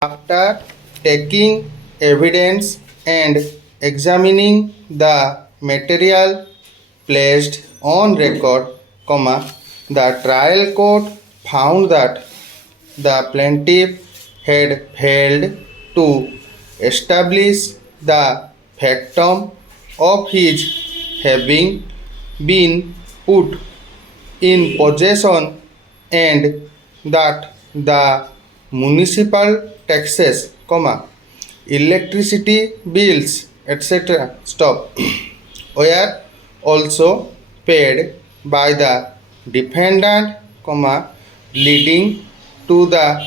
After taking evidence and examining the material placed on record, the trial court found that the plaintiff had failed to establish the factum of his having been put in possession and that the municipal taxes, electricity bills, etc. were also paid by the defendant, leading to the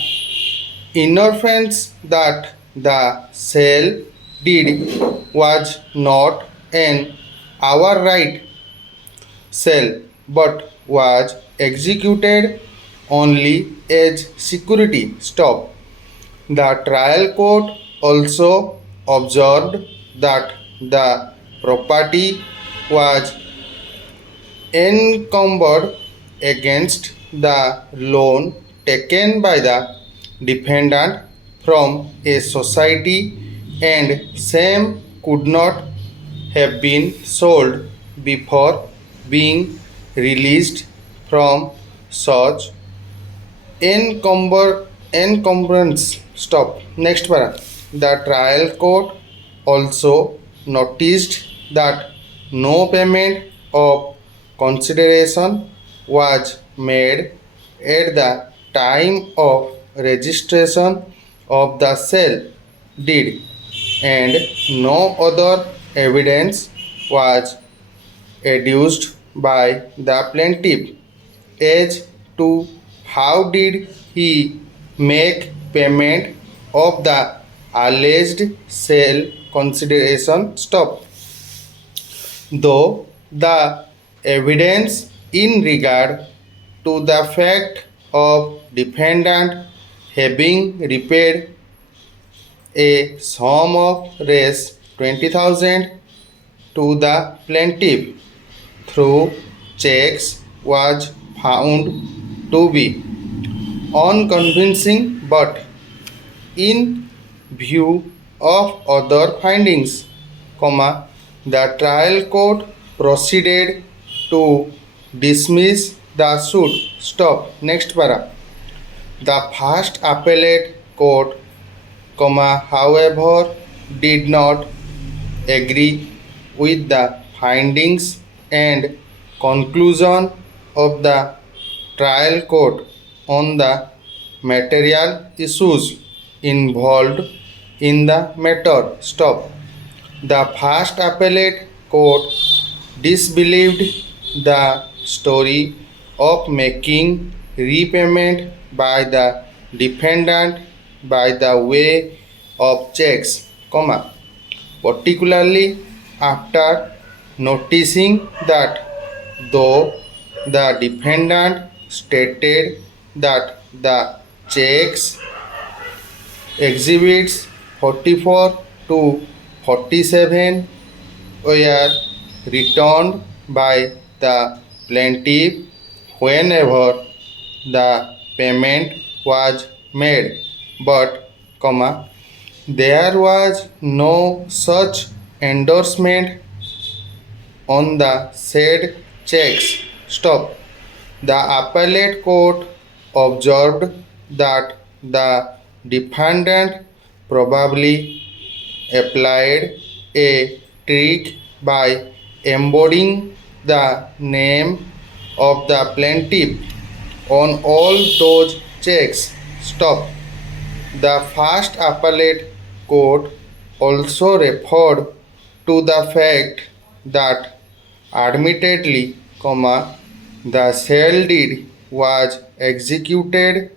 inference that the sale deed was not an outright sale but was executed only as security. The trial court also observed that the property was encumbered against the loan taken by the defendant from a society and same could not have been sold before being released from such encumbrance. Next para. The trial court also noticed that no payment of consideration was made at the time of registration of the sale deed and no other evidence was adduced by the plaintiff as to how did he make payment of the alleged sale consideration. Though the evidence in regard to the fact of defendant having repaid a sum of Rs 20,000 to the plaintiff through checks was found to be unconvincing, but in view of other findings, the trial court proceeded to dismiss the suit. Next para. The first appellate court, however, did not agree with the findings and conclusion of the trial court on the material issues involved in the matter. The first appellate court disbelieved the story of making repayment by the defendant by the way of checks, particularly after noticing that though the defendant stated that the checks exhibits 44 to 47 were returned by the plaintiff whenever the payment was made, but there was no such endorsement on the said checks. The appellate court observed that the defendant probably applied a trick by embodying the name of the plaintiff on all those checks. The first appellate court also referred to the fact that admittedly, the sale deed was executed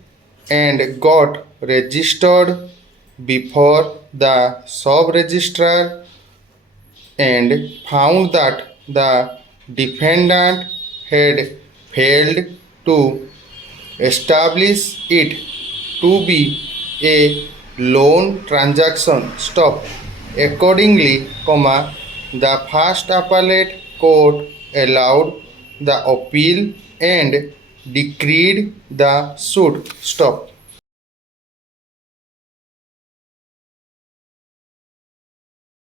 and got registered before the sub-registrar and found that the defendant had failed to establish it to be a loan transaction. Accordingly, the first appellate court allowed the appeal and decreed the suit.